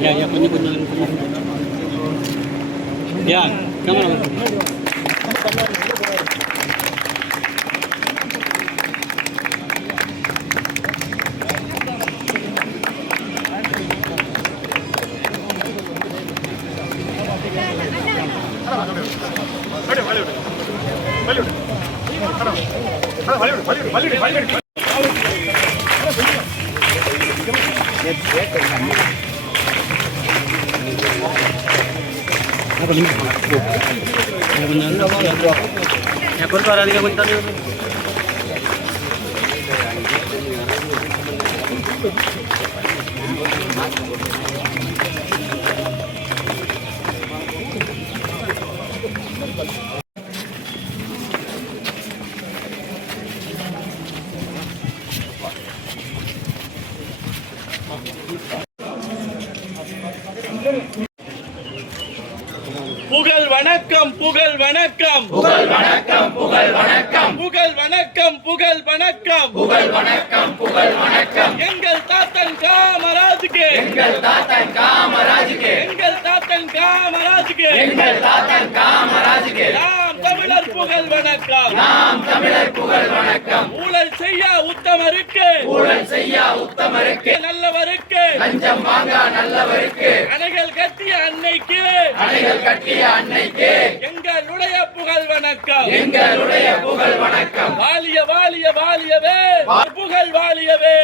Ya கொஞ்சம் ya kamera కొంచెం అదిగా కొంచెం புகழ் வணக்கம் புகழ் வணக்கம் புகழ் வணக்கம் புகழ் வணக்கம் புகழ் வணக்கம் புகழ் வணக்கம் புகழ் வணக்கம் புகழ் வணக்கம் எங்கள் தாத்தன் காமராஜுக்கு எங்கள் தாத்தன் காமராஜுக்கு எங்கள் தாத்தன் காமராஜுக்கு எங்கள் தாத்தன் காமராஜுக்கு நாம் தமிழர் புகழ் வணக்கம் நாம் தமிழர் புகழ் வணக்கம் ஊழல் செய்ய உத்தமருக்கு ஊழல் செய்ய உத்தமருக்கு நல்லவருக்கு லஞ்சம் வாங்க நல்லவருக்கு அணைகள் கட்டிய அன்னைக்கு அணைகள் கட்டிய அன்னைக்கு எங்களுடைய புகழ் வணக்கம் எங்களுடைய புகழ் வணக்கம் வாலிய வாலிய வாலியவே புகழ் வாலியவே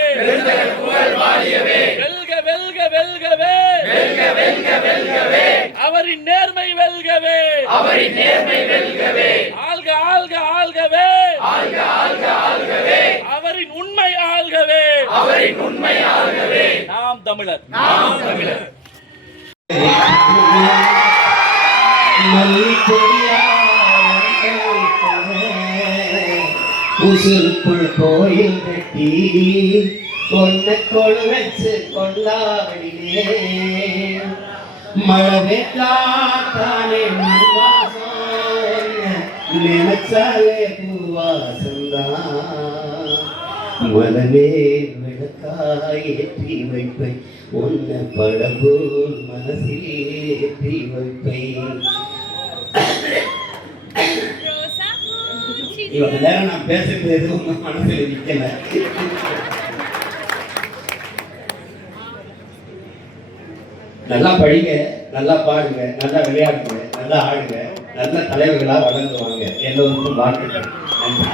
புகழ் வாலியவே வெல்க வெல்க வெல்கவே வெல்க வெல்க வெல்கவே அவரின் நேர்மை வெல்கவே அவரின் நேர்மை வெல்கவே ஆள்க ஆள்க ஆள்கவே ஆள்க ஆள்க ஆள்கவே அவரின் உண்மை ஆள்கவே அவரின் உண்மை ஆள்கவே நாம் தமிழர் நாம் தமிழர் உசுருக்குள் கோயில் கட்டி கொன்ன கொள் வச்சு கொண்டாடினே மழை வெட்டாத்தானே நினைச்சாலே பூவாசந்தான் மனமே விளக்காய் ஏற்றி வைப்பேன் உன்னை படபோல் மனசில் ஏற்றி வைப்பேன். இவங்க நேரம் நான் பேசுறது எதுவும் மனசில் நிற்கல. நல்லா படிங்க, நல்லா பாடுங்க, நல்லா விளையாடுங்க, நல்லா ஆடுங்க, நல்ல தலைவர்களா வளர்ந்துவாங்க. எல்லோருக்கும் வாழ்த்துக்கள். நன்றி.